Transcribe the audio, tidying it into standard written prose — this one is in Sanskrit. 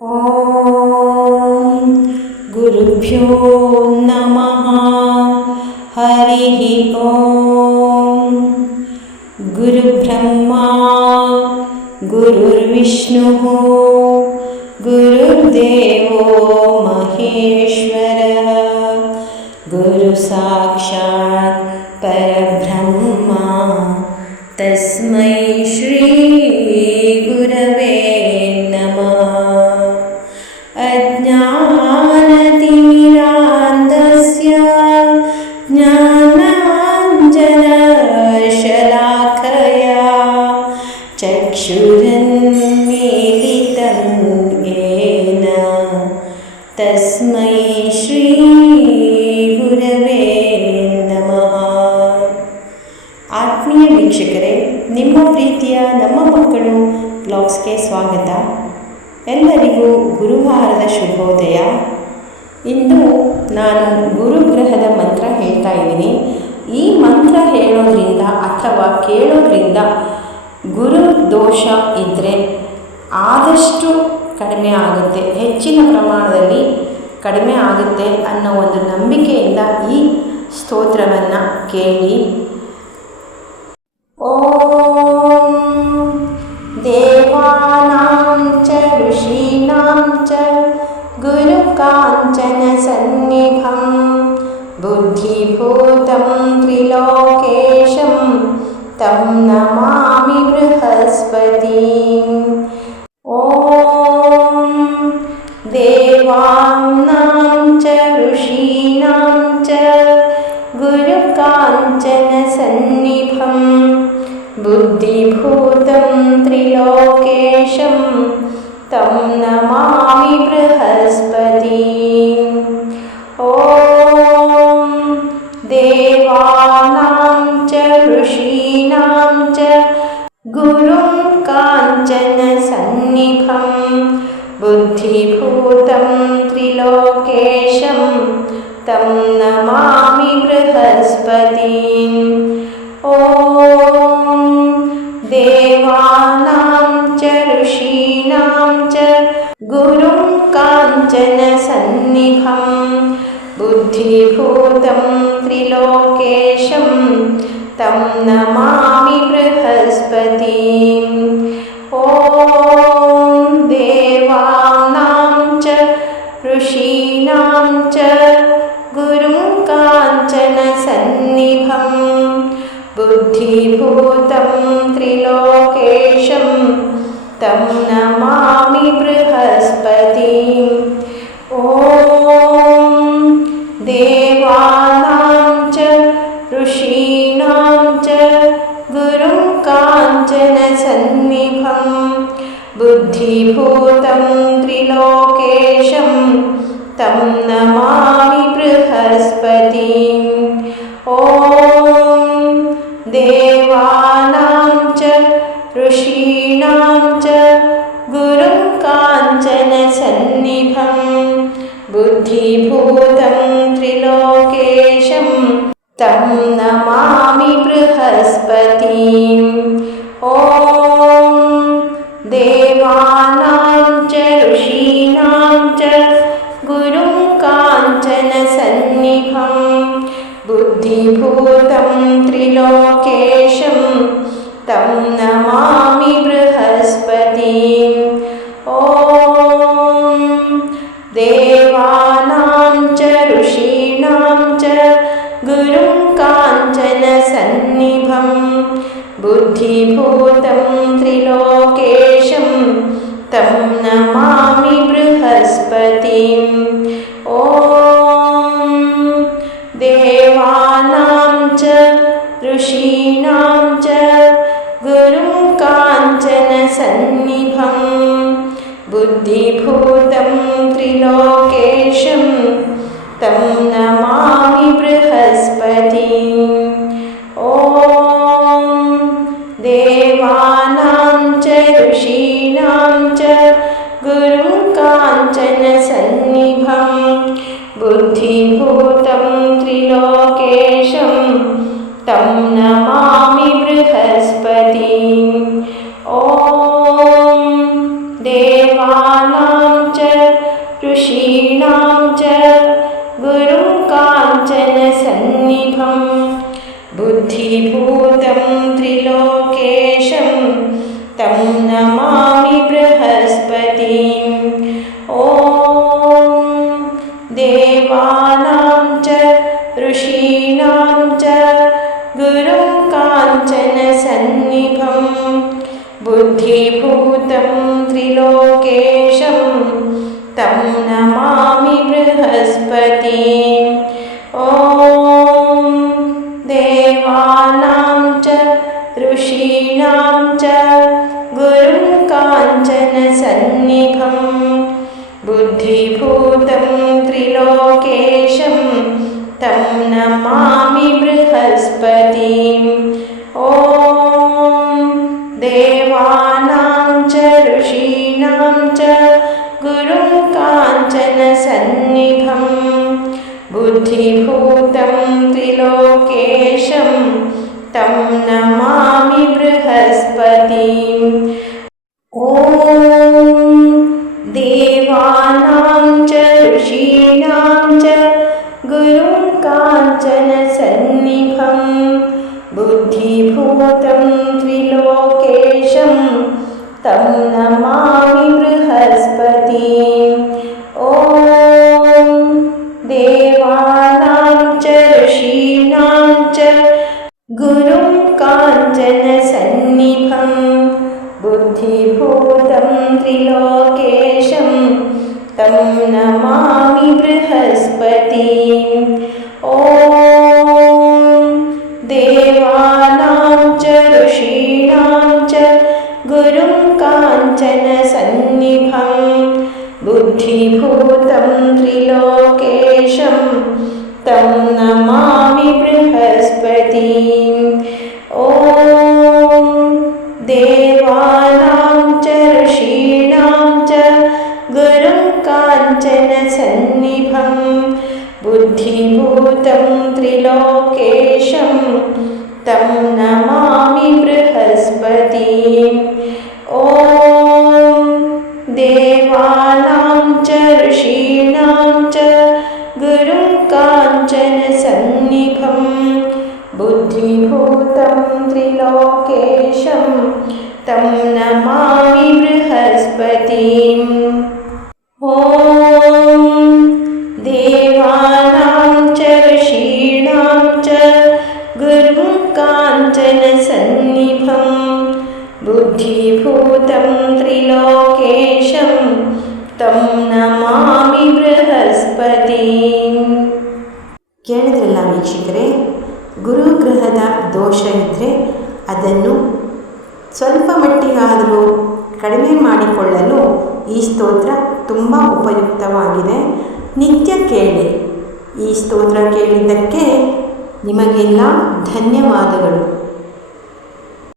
ॐ गुरुभ्यो नमः। हरिः ॐ। गुरुब्रह्मा गुरुर्विष्णुः गुरुर्देवो महेश्वरः गुरुसाक्षात् परब्रह्मा तस्मै श्री गुरवे नमः। अज्ञानतिमिरान्धस्य ज्ञानाञ्जनशलाकया चक्षुरुन्मीलितं येन तस्मै श्रीगुरवे नमः। ಆತ್ಮೀಯ ವೀಕ್ಷಕರೇ, ನಿಮ್ಮ ಪ್ರೀತಿಯ ನಮ್ಮ ಮಕ್ಕಳು ಬ್ಲಾಗ್ಸ್ಗೆ ಸ್ವಾಗತ. ಎಲ್ಲರಿಗೂ ಗುರುವಾರದ ಶುಭೋದಯ. ಇಂದು ನಾನು ಗುರುಗ್ರಹದ ಮಂತ್ರ ಹೇಳ್ತಾ ಇದ್ದೀನಿ. ಈ ಮಂತ್ರ ಹೇಳೋದ್ರಿಂದ ಅಥವಾ ಕೇಳೋದ್ರಿಂದ ಗುರು ದೋಷ ಇದ್ದರೆ ಆದಷ್ಟು ಕಡಿಮೆ ಆಗುತ್ತೆ, ಹೆಚ್ಚಿನ ಪ್ರಮಾಣದಲ್ಲಿ ಕಡಿಮೆ ಆಗುತ್ತೆ ಅನ್ನೋ ಒಂದು ನಂಬಿಕೆಯಿಂದ ಈ ಸ್ತೋತ್ರವನ್ನು ಕೇಳಿ. ಓಂ ದೇವಾನಾಂ ಚ ಋಷೀಣಾಂ ಚ ಗುರುಕಾಂಚನ ಸನ್ನಿಭಂ ಬುದ್ಧಿಭೂತಂ ತ್ರಿಲೋಕೇಶಂ ತಂ ನಮಾಮಿ ಬೃಹಸ್ಪತಿಂ. ಓಂ ದೇವಾನಾಂ ಚ ಋಷೀಣಾಂ ಚ ಗುರುಕಾಂಚನ ಸನ್ನಿಭಂ ಬುದ್ಧಿಭೂತಂ ತ್ರಿಲೋಕೇಶಂ ತಂ ನಮಾಮಿ ಬೃಹಸ್ಪತಿಂ. ಓಂ ದೇವಾನಾಂ ಚ ಋಷೀಣಾಂ ಚ ಗುರುಂ ಕಾಂಚನ ಸನ್ನಿಭಂ ಬುದ್ಧಿಭೂತಂ ತ್ರಿಲೋಕೇಶಂ ತಂ ನಮಾಮಿ ಬೃಹಸ್ಪತಿಂ. ಓಂ ದೇವಾನಾಂ ಚ ಋಷೀಣಾಂ ಚ ಗುರುಂ ಕಾಂಚನ ಸನ್ನಿಭಂ ಬುದ್ಧಿಭೂತಂ ತ್ರಿಲೋಕೇಶಂ ತಂ ನಮಾಮಿ ಬೃಹಸ್ಪತಿಂ. ಓಂ ದೇವಾನಾಂ ಚ ಋಷೀಣಾಂ ಚ ಗುರುಂ ಕಾಂಚನ ಸನ್ನಿಭಂ ಬುದ್ಧಿಭೂತಂ ತ್ರಿಲೋಕೇಶಂ ತಂ ನಮಾಮಿ ಬೃಹಸ್ಪತಿಂ. ಓಂ ದೇವಾನಾಂ ಚ ಋಷೀಣಾಂ ಚ ಗುರುಂ ಕಾಂಚನ ಸನ್ನಿಭಂ ಬುದ್ಧಿಭೂತಂ ತ್ರಿಲೋಕೇಶಂ ತಂ ನಮಾಮಿ ಬೃಹಸ್ಪತಿಂ. ಓಂ ದೇವಾನಾಂ ಚ ಋಷೀಣಾಂ ಚ ಗುರುಂ ಕಾಂಚನ ಸನ್ನಿಭಂ ಬುದ್ಧಿಭೂತಂ ತ್ರಿಲೋಕೇಶಂ ತಂ ನಮಾಮಿ ಬೃಹಸ್ಪತಿಂ. ಓಂ ದೇವಾನಾಂ ಚ ಋಷೀಣಾಂ ಚ ಗುರುಂ ಕಾಂಚನ ಸನ್ನಿಭಂ ಬುದ್ಧಿಭೂತಂ ತ್ರಿಲೋಕೇಶಂ ತಂ ನಮಾಮಿ ಬೃಹಸ್ಪತಿಂ. ಓಂ ದೇವಾನಾಂ ಚ ಋಷೀಣಾಂ ಚ ಗುರುಂ ಕಾಂಚನ ಸನ್ನಿಭಂ ಬುದ್ಧಿಭೂತಂ ತ್ರಿಲೋಕೇಶಂ ತಂ ನಮಾಮಿ ಬೃಹಸ್ಪತಿಂ. ಓಂ ದೇವಾನಾಂ ಚ ಋಷೀಣಾಂ ಚ ಗುರುಂ ಕಾಂಚನ ಸನ್ನಿಭಂ ಬುದ್ಧಿಭೂತಂ ತ್ರಿಲೋಕೇಶಂ ತಂ ನಮಾಮಿ ಬೃಹಸ್ಪತಿಂ. ಓಂ ದೇವಾನಾಂ ಚ ಋಷೀಣಾಂ ಚ ಗುರುಂ ಕಾಂಚನ ಸನ್ನಿಭಂ ಬುದ್ಧಿಭೂತಂ ತ್ರಿಲೋಕೇಶಂ ತಂ ನಮಾಮಿ ಬೃಹಸ್ಪತಿಂ. ಓಂ ದೇವಾನಾಂ ॐ देवानां च ऋषीणां च गुरुं काञ्चनसन्निभं बुद्धिभूतं त्रिलोकेशं तं नमामि बृहस्पतिम् ॐ देवानां च ऋषीणां च गुरुं काञ्चनसन्निभं बुद्धिभूतं त्रिलोकेशं तं नमामि बृहस्पतिम् ॐ देवानां च ऋषीणां च गुरुं काञ्चनसन्निभं बुद्धिभूतं त्रिलोकेशं तं नमामि बृहस्पतिम् ॐ देवानां च ऋषीणां च गुरुं काञ्चनसन्निभं बुद्धिभूतं त्रिलोकेशं तं नमामि बृहस्पतिम् ॐ देवानां च ऋषीणां च गुरुं काञ्चनसन्निभं बुद्धिभूतं त्रिलोकेशं तं नमामि बृहस्पतिम् ॐ देवानां च ऋषीणां च गुरुं काञ्चनसन्निभं बुद्धिभूतं त्रिलोकेशं तं नमामि बृहस्पतिम् ॐ देवानां च ऋषीणां च गुरुं काञ्चनसन्निभं बुद्धिभूतं त्रिलोकेशं तं नमामि बृहस्पतिम् ॐ देवानां च ऋषीणां च गुरुं काञ्चनसन्निभं बुद्धिभूतं त्रिलोकेशं तं नमामि बृहस्पतिम् ॐ देवानां च ऋषीणां च गुरुं काञ्चनसन्निभं बुद्धिभूतं त्रिलोकेशं तं नमामि बೃಹಸ್ಪತಿಮ್. ಕೇಳಿದ್ರಲ್ಲ ವೀಕ್ಷಕರೇ, ಗುರುಗ್ರಹದ ದೋಷ ಇದ್ದರೆ ಅದನ್ನು ಸ್ವಲ್ಪ ಮಟ್ಟಿಗಾದರೂ ಕಡಿಮೆ ಮಾಡಿಕೊಳ್ಳಲು ಈ ಸ್ತೋತ್ರ ತುಂಬ ಉಪಯುಕ್ತವಾಗಿದೆ. ನಿತ್ಯ ಕೇಳಿ. ಈ ಸ್ತೋತ್ರ ಕೇಳಿದ್ದಕ್ಕೆ ನಿಮಗೆಲ್ಲ ಧನ್ಯವಾದಗಳು.